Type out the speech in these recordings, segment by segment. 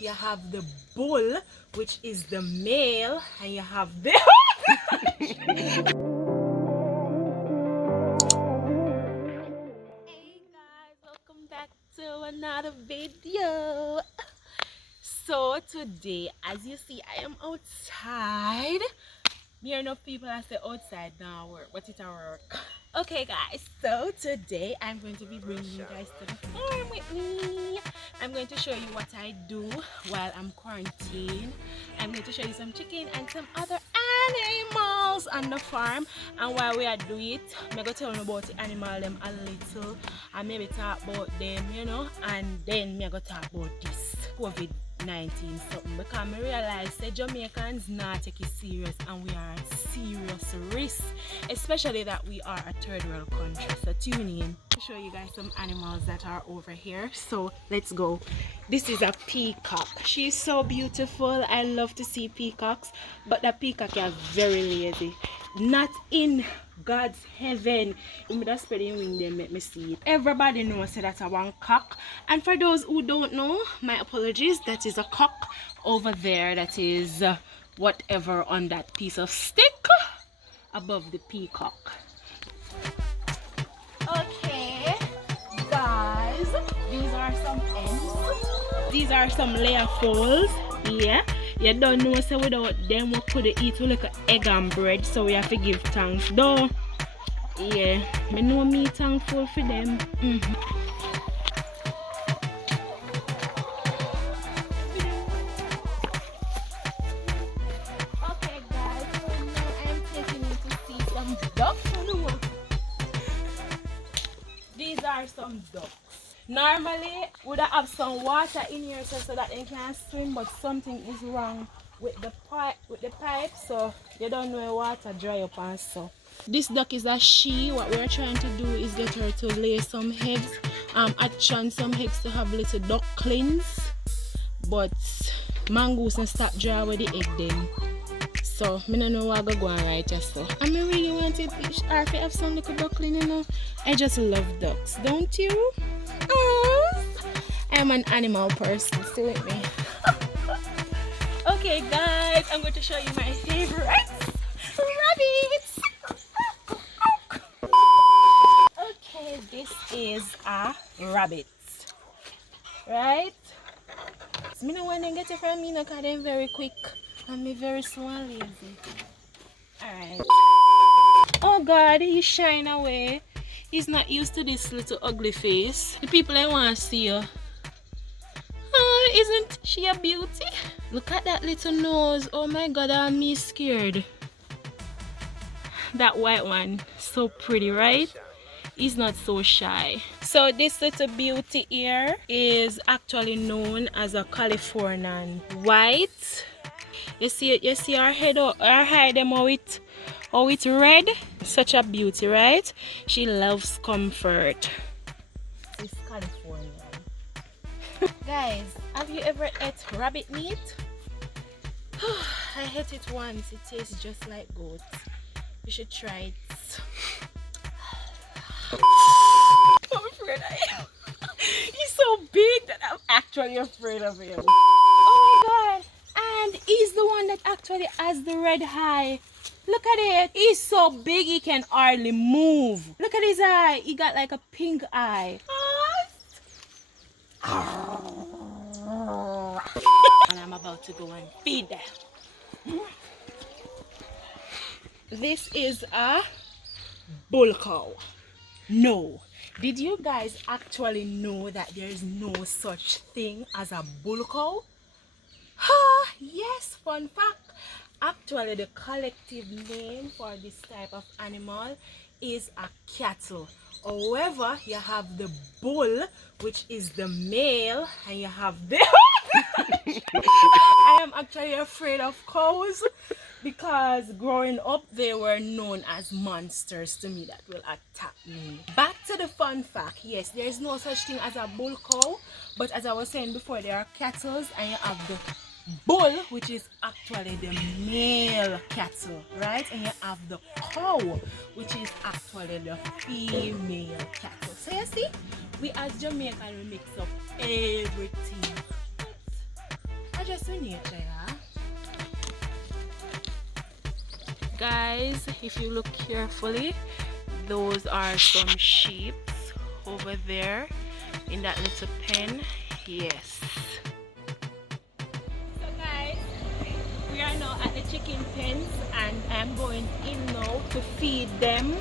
You have the bull, which is the male, and you have the Hey guys, welcome back to another video. So today, as you see, I am outside. Near enough people I say outside now work, but it a work. Okay guys, so today I'm going to be bringing you guys to the farm with me. I'm going to show you what I do while I'm quarantined. I'm going to show you some chicken and some other animals on the farm. And while we are doing it, I'm going to tell you about the animal them a little and maybe talk about them, you know, and then I'm going to talk about this COVID-19 something, because I realize that Jamaicans not take it serious and we are a serious risk, especially that we are a third world country. So tune in to show you guys some animals that are over here. So let's go. This is a peacock. She's so beautiful. I love to see peacocks, but the peacock is very lazy. Not in God's heaven. You just spreading wing them, make me see it. Everybody knows that that's a one cock. And for those who don't know, my apologies, that is a cock over there. That is whatever on that piece of stick above the peacock. Okay, guys, these are some ends. These are some layer foals. Yeah. You don't know, so without them we could eat like an egg and bread, so we have to give thanks though. Yeah, I know me thankful for them. Okay guys, so now I'm taking you to see some ducks. These are some ducks. Normally, would I have some water in here so that they can swim, but something is wrong with the pipe, so you don't know water dry up and so. This duck is a she. What we're trying to do is get her to lay some eggs, hatch on some eggs to have little ducklings, but mongoose and stop dry with the egg then. So I don't know what I go on right just so. I really wanted her to have some little duckling, you know. I just love ducks, don't you? I'm an animal person, stay with me. Okay guys, I'm going to show you my favorite rabbits. Okay, this is a rabbit, right? So I don't want to get it from me because they're very quick and me very slow and lazy. Alright. Oh God, he's shying away. He's not used to this little ugly face. The people I want to see her. Oh, isn't she a beauty? Look at that little nose. Oh my God, I'm me scared. That white one, so pretty, right? He's not so shy. So this little beauty here is actually known as a Californian white. You see her head, her eye them how it's red. Such a beauty, right? She loves comfort. It's Californian. Guys, have you ever ate rabbit meat? I ate it once. It tastes just like goat. You should try it. I'm afraid I am. He's so big that I'm actually afraid of him. Oh my God. And he's the one that actually has the red eye. Look at it. He's so big he can hardly move. Look at his eye. He got like a pink eye. And I'm about to go and feed them. This is a bull cow. No. Did you guys actually know that there is no such thing as a bull cow? Yes, fun fact. Actually, the collective name for this type of animal is a cattle. However, you have the bull, which is the male, and you have the I am actually afraid of cows because growing up they were known as monsters to me that will attack me. Back to the fun fact. Yes, there is no such thing as a bull cow, but as I was saying before, there are cattle and you have the bull, which is actually the male cattle, right? And you have the cow, which is actually the female cattle. So you see, we as Jamaican we mix up everything. just in here there. Guys, if you look carefully, those are some sheep over there in that little pen. Yes. So guys, we are now at the chicken pens and I'm going in now to feed them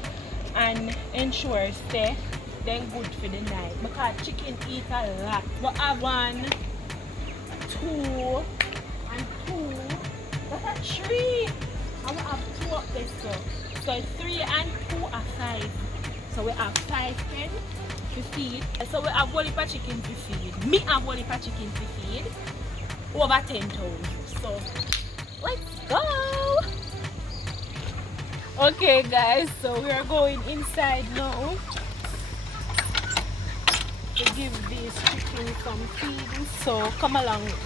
and ensure stay then good for the night because chicken eat a lot. We have 1, 2 and 2. That's a 3. And we have 2 up there so 3 and 2 are 5. So we have 5 pens to feed. So we have 1 heap of chicken to feed. Me have 1 heap of chicken to feed. Over 10,000. So let's go. Okay guys, so we are going inside now to give these chickens some feeding. So come along with me.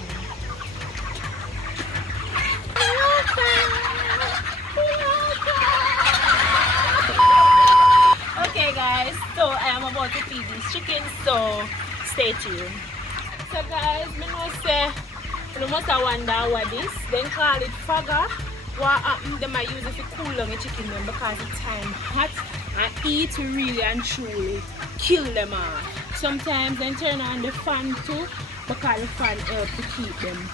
Okay guys, so I am about to feed these chickens, so stay tuned. So guys, me know say you must wonder what this, then call it fagger. What happen, them I use it to cool down the chicken them because the time hot and eat really and truly kill them off. Sometimes then turn on the fan too because the fan helps to keep them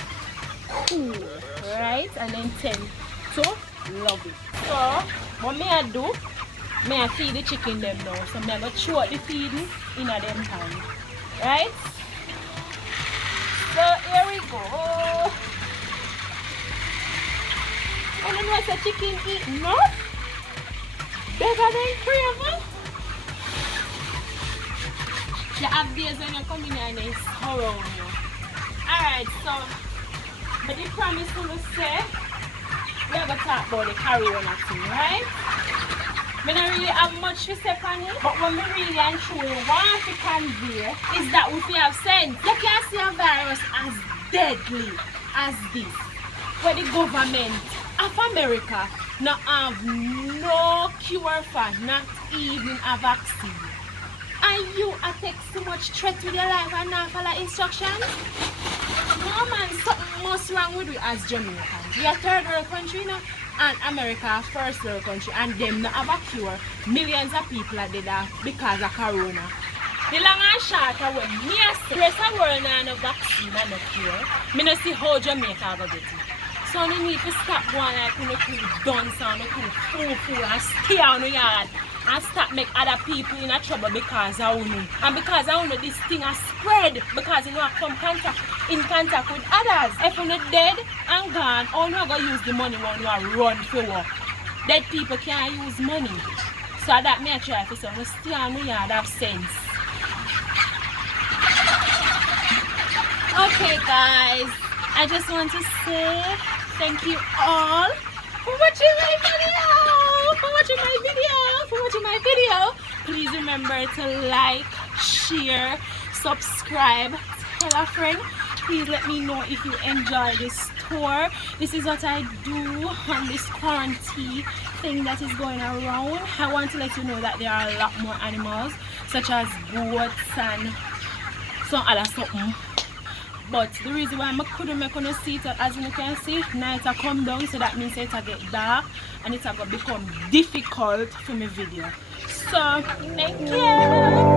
cool, right? And then tend to love it. So what me I do, me I feed the chicken them now. So me I go throw out the feeding in a them pan. Right? So here we go. I don't know what a chicken eat no better than craven. You have days when you come in and they surround you. Alright, so but the promise to say we are going to talk about the corona thing, right? I don't really have much to say on it, but what I really and truly want to convey is that if you have sense, you can see a virus as deadly as this, where the government of America not have no cure for, not even a vaccine. And you take so much threat with your life and not follow instructions? No man, something must wrong with you as Jamaicans. We are third world country now, and America first world country, and them not have a cure. Millions of people are dead because of corona. The long and short of when me say the rest of the world now no vaccine and no cure, me no see how Jamaica go get it. So you need to stop going like you cool dance and you cool fool and stay on the yard and stop make other people in a trouble because of you. And because of you, this thing has spread because you know I come in contact with others. If you're dead and gone, how you go use the money when you run for work? Dead people can't use money. So that make sure if you stay on the yard have sense. Okay guys, I just want to say thank you all for watching my video. Please remember to like, share, subscribe, tell a friend. Please let me know if you enjoy this tour. This is what I do on this quarantine thing that is going around. I want to let you know that there are a lot more animals such as goats and some other something. But the reason why I couldn't make you see it, as you can see, night I come down, so that means it will get dark and it will become difficult for my video. So, thank you.